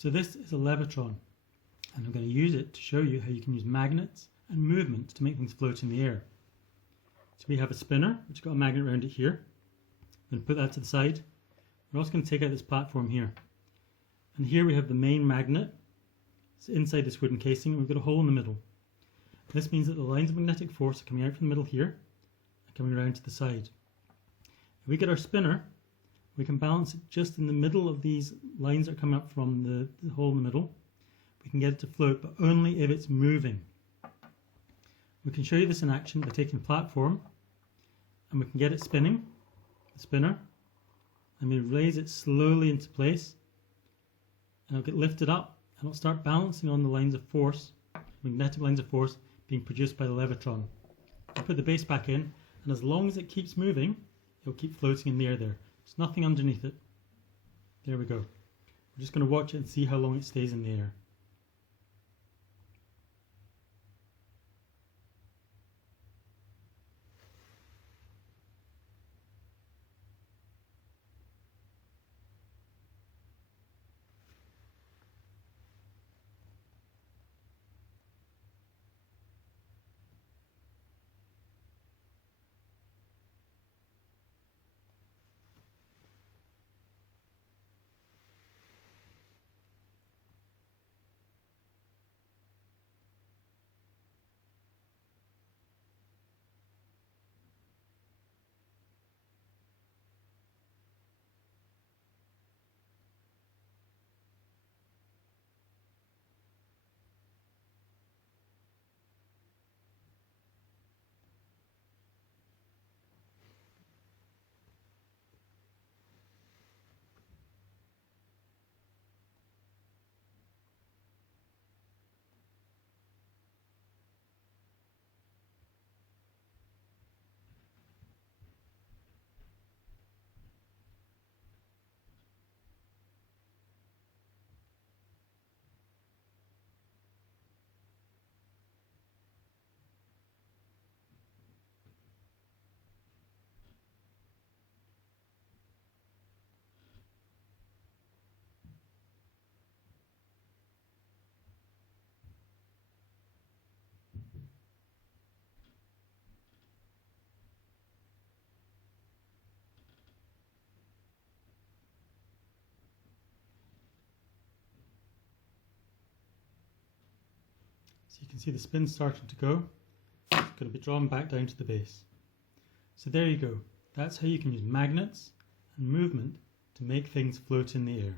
So this is a Levitron, and I'm going to use it to show you how you can use magnets and movement to make things float in the air. So we have a spinner, which has got a magnet around it here. I'm going to put that to the side. We're also going to take out this platform here. And here we have the main magnet. It's inside this wooden casing, and we've got a hole in the middle. This means that the lines of magnetic force are coming out from the middle here and coming around to the side. If we get our spinner, we can balance it just in the middle of these lines that are coming up from the hole in the middle. We can get it to float, but only if it's moving. We can show you this in action by taking a platform, and we can get it spinning, the spinner, and we raise it slowly into place, and it'll get lifted up, and it'll start balancing on the lines of force, magnetic lines of force being produced by the Levitron. I put the base back in, and as long as it keeps moving, it'll keep floating in the air there. There's nothing underneath it. There we go. We're just going to watch it and see how long it stays in the air. So you can see the spin starting to go. It's going to be drawn back down to the base. So there you go. That's how you can use magnets and movement to make things float in the air.